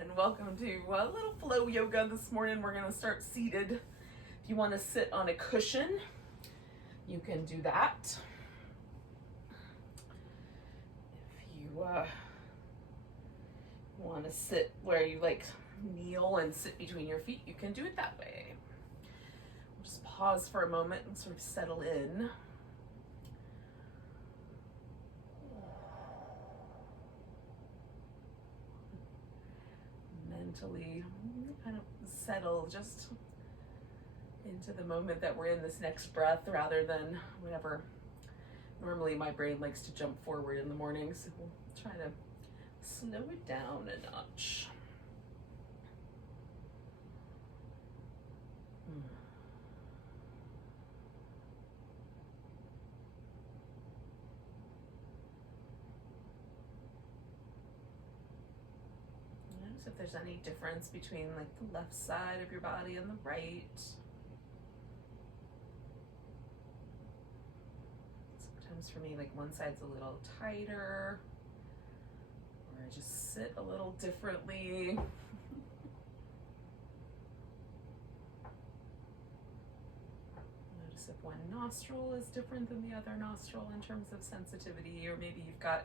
and welcome to a little flow yoga this morning. We're going to start seated. If you want to sit on a cushion, you can do that. If you want to sit where you kneel and sit between your feet, you can do it that way. We'll just pause for a moment and sort of settle in. Mentally kind of settle just into the moment that we're in this next breath rather than whatever. Normally my brain likes to jump forward in the morning, so we'll try to slow it down a notch. Notice if there's any difference between the left side of your body and the right. Sometimes for me, one side's a little tighter, or I just sit a little differently. Notice if one nostril is different than the other nostril in terms of sensitivity, or maybe you've got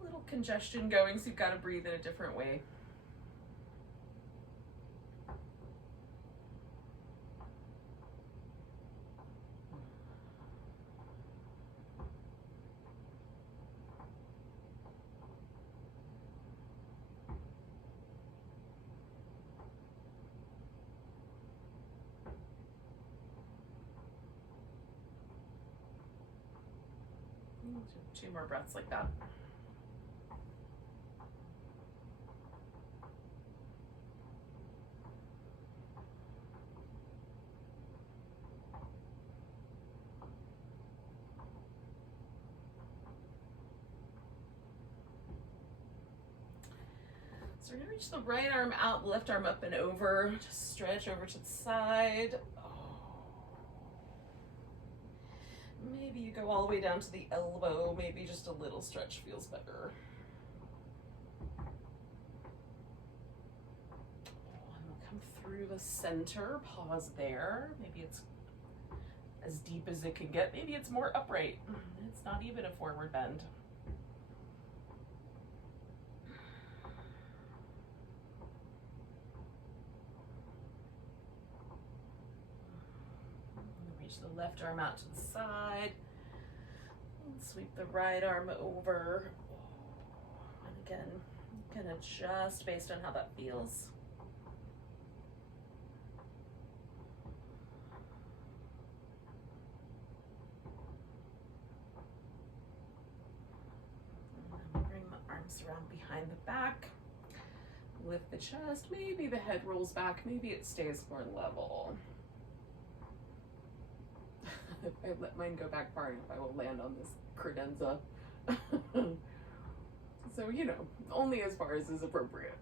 a little congestion going, so you've got to breathe in a different way. Two more breaths like that. So we're going to reach the right arm out, left arm up and over. Just stretch over to the side. Maybe you go all the way down to the elbow. Maybe just a little stretch feels better. And we'll come through the center. Pause there. Maybe it's as deep as it can get. Maybe it's more upright. It's not even a forward bend. Reach the left arm out to the side. And sweep the right arm over. And again, you can adjust based on how that feels. And bring the arms around behind the back. Lift the chest. Maybe the head rolls back. Maybe it stays more level. If I let mine go back far enough, I will land on this credenza. So, only as far as is appropriate.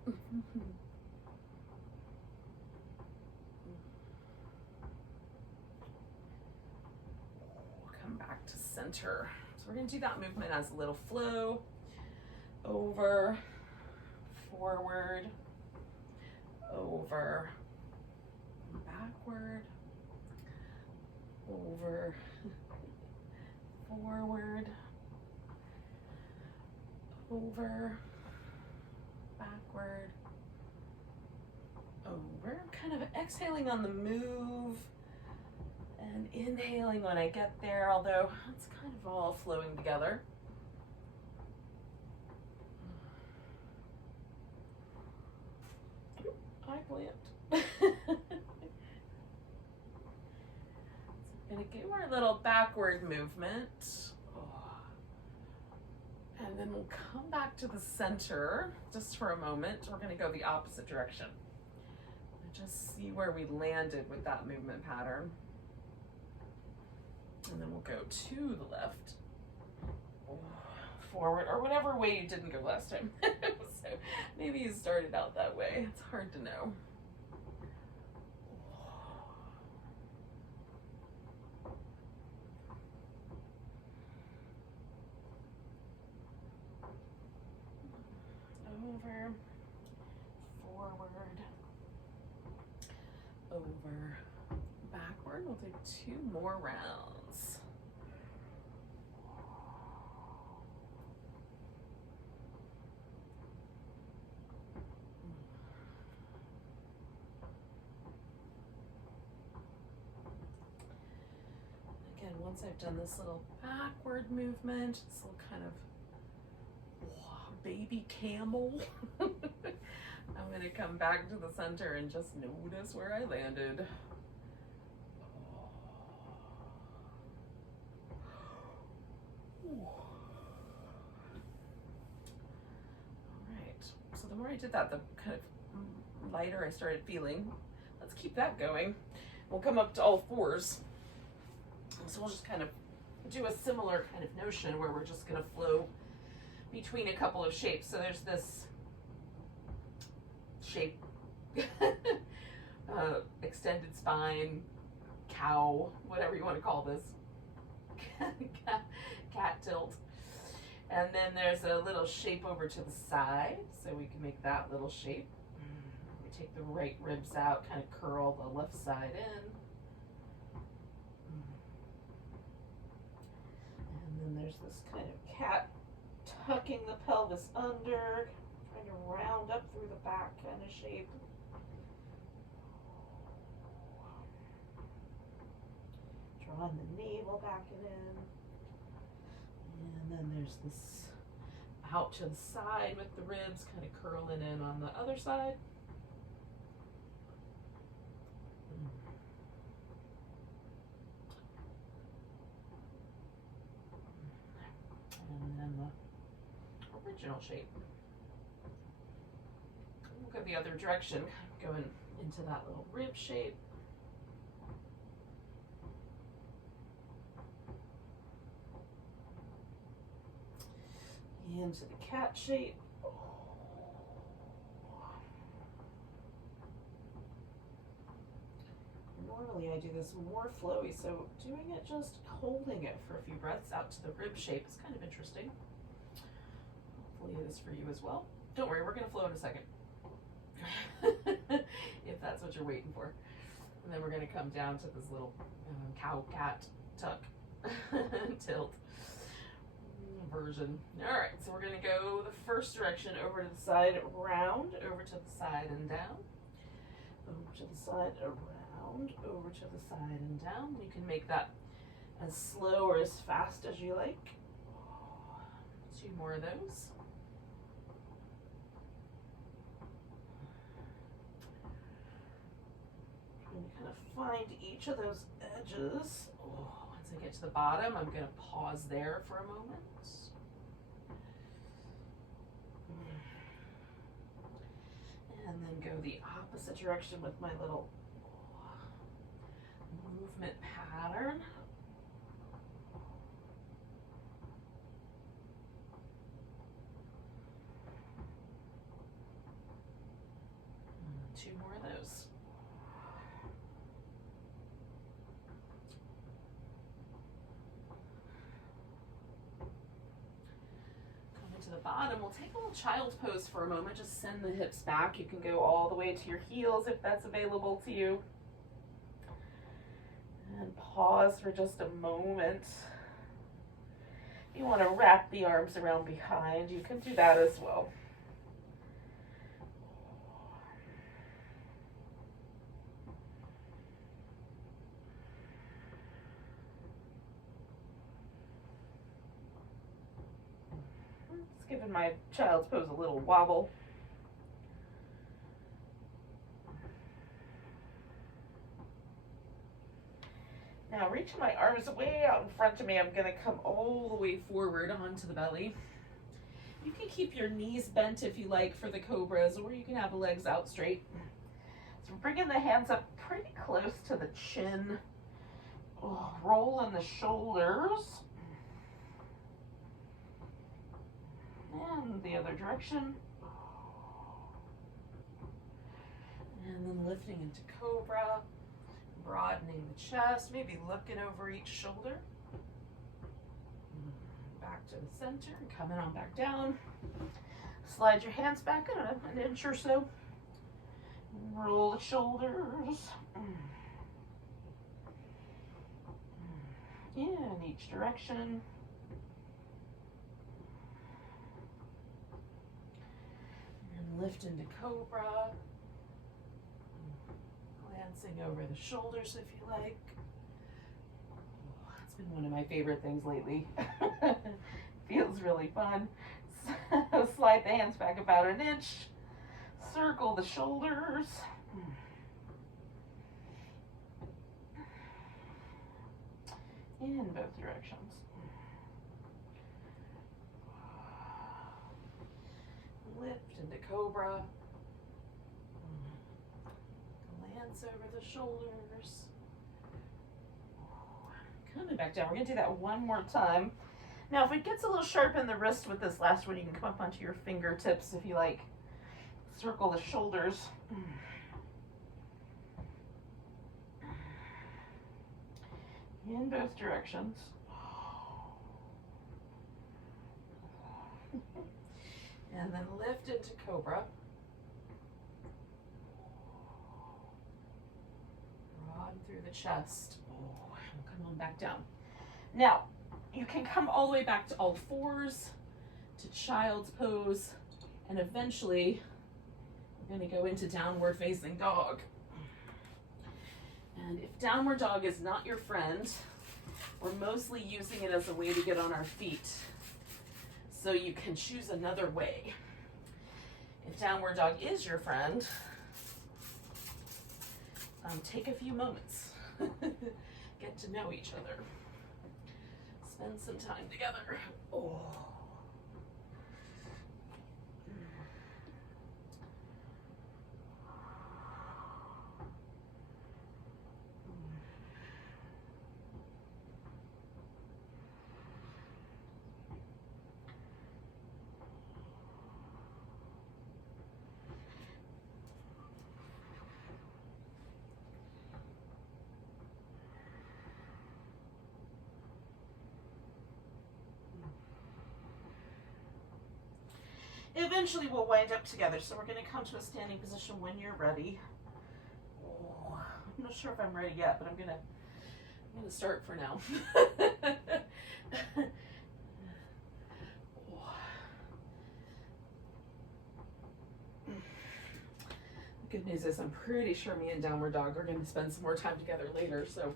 Come back to center. So we're going to do that movement as a little flow. Over, forward, over, backward, over, forward, over, backward, over. Kind of exhaling on the move and inhaling when I get there, although it's kind of all flowing together. I plant. Gonna do our little backward movement. And then we'll come back to the center just for a moment. We're gonna go the opposite direction. And just see where we landed with that movement pattern. And then we'll go to the left, forward, or whatever way you didn't go last time. So maybe you started out that way. It's hard to know. Over, over, backward. We'll do 2 more rounds. Again, once I've done this little backward movement, this little kind of baby camel, I'm going to come back to the center and just notice where I landed. All right, so the more I did that, the kind of lighter I started feeling. Let's keep that going. We'll come up to all fours. So we'll just kind of do a similar kind of notion where we're just going to flow between a couple of shapes. So there's this shape, extended spine, cow, whatever you want to call this, cat tilt. And then there's a little shape over to the side, so we can make that little shape. We take the right ribs out, kind of curl the left side in. And then there's this kind of cat, tucking the pelvis under, trying to round up through the back kind of shape. Drawing the navel back and in. And then there's this out to the side with the ribs kind of curling in on the other side. And then the original shape. We'll go the other direction, going into that little rib shape. Into the cat shape. Normally I do this more flowy, so doing it just holding it for a few breaths out to the rib shape is kind of interesting. Hopefully it is for you as well. Don't worry, we're going to flow in a second. If that's what you're waiting for. And then we're going to come down to this little cow cat tuck tilt version. All right, so we're going to go the first direction, over to the side, round, over to the side and down, over to the side, around, over to the side and down. You can make that as slow or as fast as you like. 2 more of those. Trying to kind of find each of those edges. Once I get to the bottom, I'm going to pause there for a moment. And then go the opposite direction with my little movement pattern. And 2 more of those. To the bottom, we'll take a little child's pose for a moment. Just send the hips back. You can go all the way to your heels if that's available to you. And pause for just a moment. If you want to wrap the arms around behind, you can do that as well. Giving my child's pose a little wobble. Now reaching my arms way out in front of me, I'm going to come all the way forward onto the belly. You can keep your knees bent if you like for the cobras, or you can have the legs out straight. So bringing the hands up pretty close to the chin. Rolling the shoulders. And the other direction. And then lifting into cobra, broadening the chest, maybe looking over each shoulder. Back to the center and coming on back down. Slide your hands back an inch or so. Roll the shoulders. each direction. And lift into cobra. Glancing over the shoulders if you like. It's been one of my favorite things lately. Feels really fun. So slide the hands back about an inch. Circle the shoulders. In both directions. Lift into cobra. Glance over the shoulders. Coming back down. We're going to do that one more time. Now, if it gets a little sharp in the wrist with this last one, you can come up onto your fingertips if you like. Circle the shoulders. In both directions. And then lift into cobra. Broaden through the chest. Come on back down. Now, you can come all the way back to all fours, to child's pose, and eventually we're going to go into downward facing dog. And if downward dog is not your friend, we're mostly using it as a way to get on our feet. So you can choose another way. If downward dog is your friend, take a few moments. Get to know each other. Spend some time together. Oh. Eventually we'll wind up together, so we're going to come to a standing position when you're ready. Oh, I'm not sure if I'm ready yet, but I'm going to start for now. The good news is I'm pretty sure me and downward dog are going to spend some more time together later, so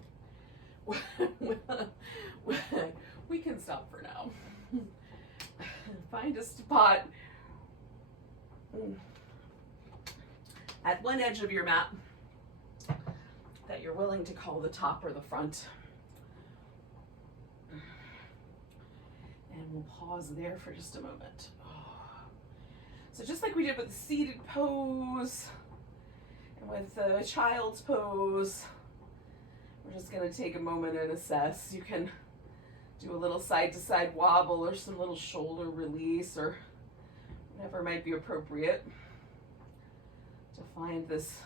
we can stop for now. Find a spot at one edge of your mat that you're willing to call the top or the front. And we'll pause there for just a moment. So just like we did with the seated pose and with the child's pose, we're just going to take a moment and assess. You can do a little side-to-side wobble or some little shoulder release or whatever might be appropriate to find this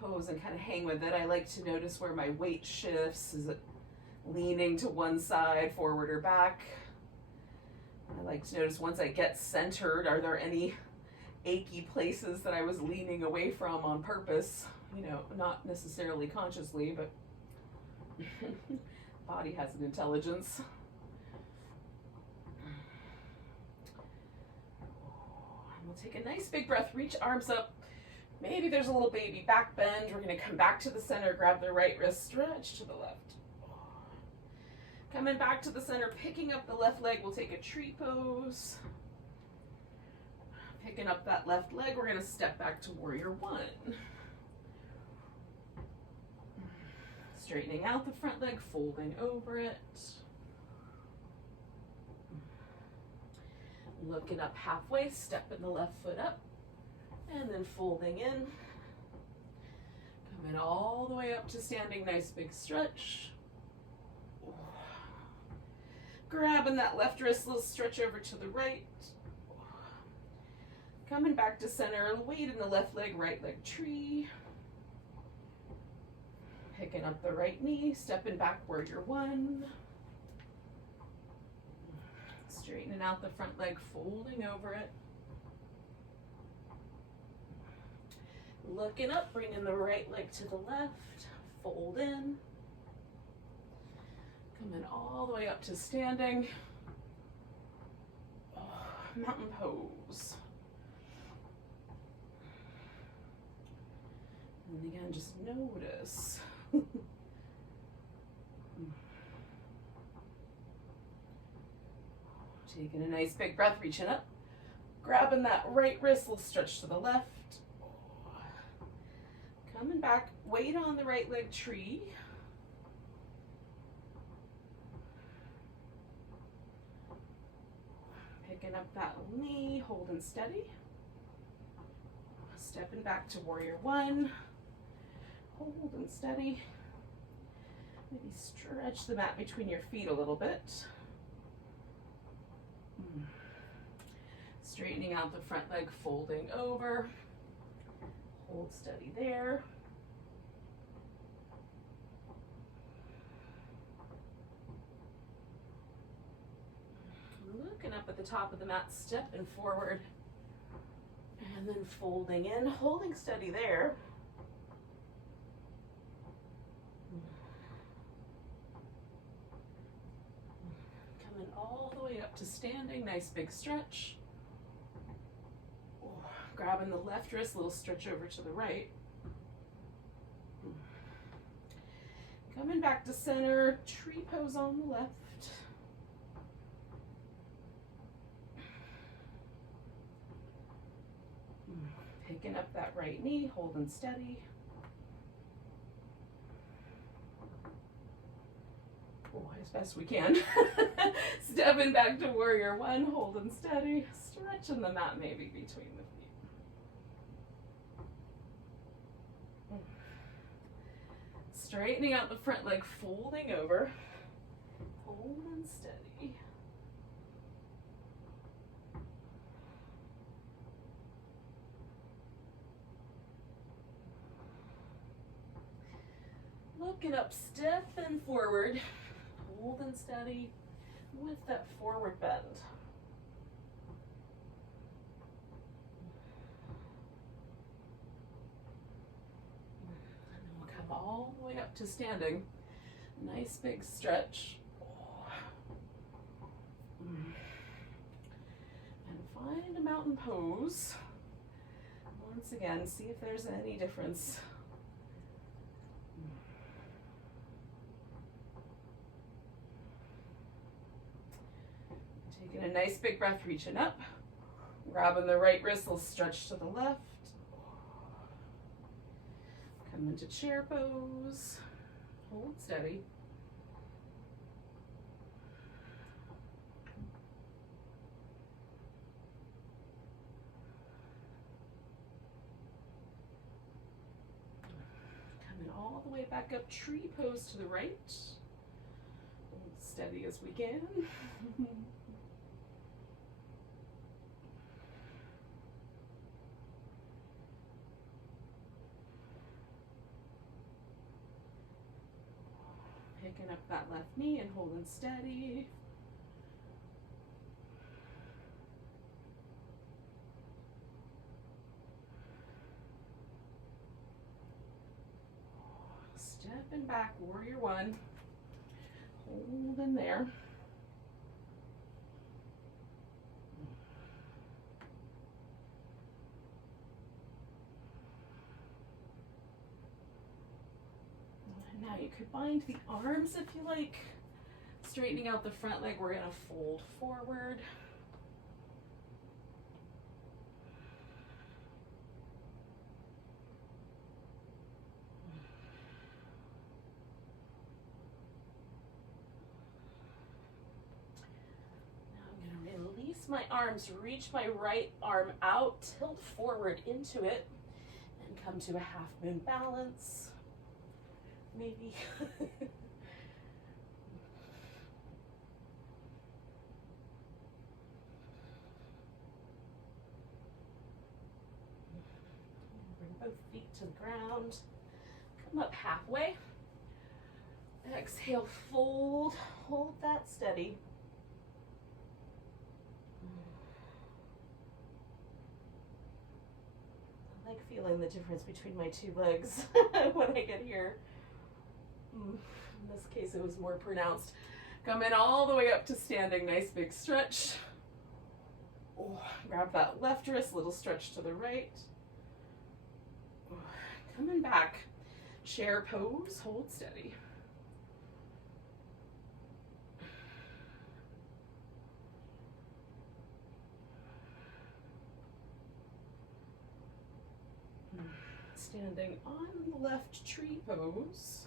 pose and kind of hang with it. I like to notice where my weight shifts. Is it leaning to one side, forward or back? I like to notice once I get centered, are there any achy places that I was leaning away from on purpose? You know, not necessarily consciously, but body has an intelligence. And we'll take a nice big breath, reach arms up. Maybe there's a little baby back bend. We're going to come back to the center, grab the right wrist, stretch to the left. Coming back to the center, picking up the left leg, we'll take a tree pose. Picking up that left leg, we're going to step back to warrior one. Straightening out the front leg, folding over it. Looking up halfway, stepping the left foot up, and then folding in. Coming all the way up to standing, nice big stretch. Grabbing that left wrist, little stretch over to the right. Coming back to center, weight in the left leg, right leg tree. Picking up the right knee, stepping back warrior one. Straightening out the front leg, folding over it. Looking up, bringing the right leg to the left, fold in. Coming all the way up to standing. Mountain pose. And again, just notice. Taking a nice big breath, reaching up. Grabbing that right wrist, little stretch to the left. Coming back, weight on the right leg, tree. Picking up that knee, holding steady. Stepping back to warrior one. Holding steady. Maybe stretch the mat between your feet a little bit. Straightening out the front leg, folding over. Hold steady there. Looking up at the top of the mat, stepping forward. And then folding in, holding steady there. Coming all the way up to standing, nice big stretch. Grabbing the left wrist, little stretch over to the right. Coming back to center, tree pose on the left. Picking up that right knee, holding steady. As best we can. Stepping back to warrior one, holding steady. Stretching the mat maybe between the feet. Straightening out the front leg, folding over. Holding steady. Looking up, stiff and forward, holding steady with that forward bend. And then we'll come all the way up to standing. Nice big stretch. And find a mountain pose. Once again, see if there's any difference. Taking a nice big breath, reaching up. Grabbing the right wrist, little stretch to the left. Come into chair pose. Hold steady. Coming all the way back up, tree pose to the right. Hold steady as we can. Picking up that left knee and holding steady. Stepping back, warrior one. Holding there. Now you could bind the arms if you like. Straightening out the front leg, we're gonna fold forward. Now I'm gonna release my arms, reach my right arm out, tilt forward into it, and come to a half moon balance. Maybe. Bring both feet to the ground. Come up halfway. Exhale, fold. Hold that steady. I like feeling the difference between my two legs when I get here. In this case, it was more pronounced. Come in all the way up to standing, nice big stretch. Oh, grab that left wrist, little stretch to the right. Oh, coming back, chair pose, hold steady. Standing on the left tree pose.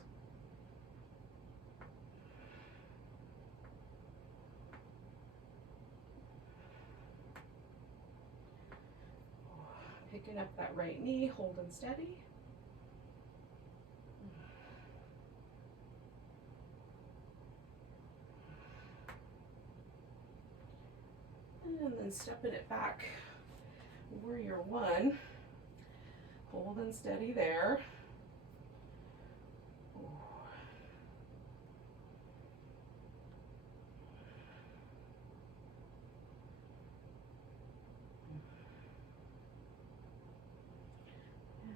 Picking up that right knee, holding steady. And then stepping it back, warrior one. Holding steady there.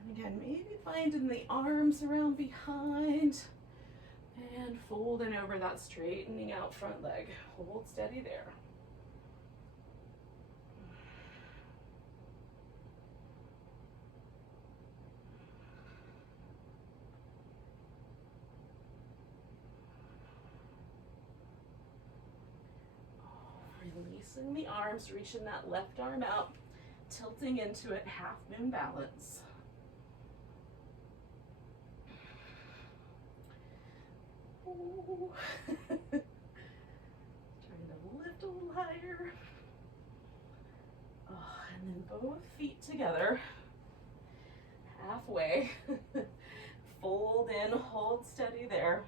And again, maybe finding the arms around behind and folding over that straightening out front leg. Hold steady there. Releasing the arms, reaching that left arm out, tilting into it, half moon balance. Ooh. Trying to lift a little higher. Oh, and then both feet together, halfway. Fold in, hold steady there.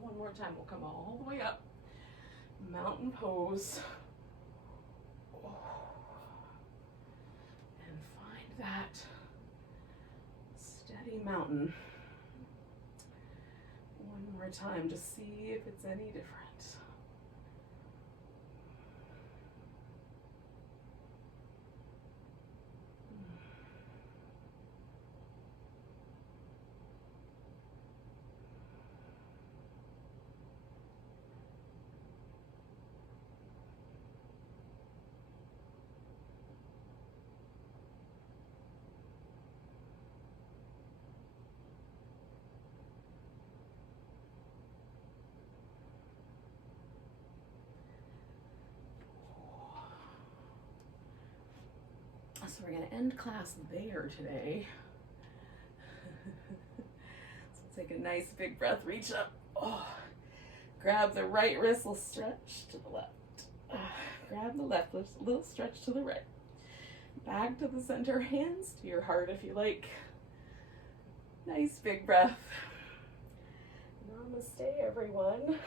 One more time, we'll come all the way up. Mountain pose. And find that steady mountain. One more time to see if it's any different. So we're going to end class there today. So take a nice big breath, reach up. Oh, grab the right wrist, little stretch to the left. Grab the left wrist, little stretch to the right. Back to the center, hands to your heart if you like. Nice big breath. Namaste, everyone.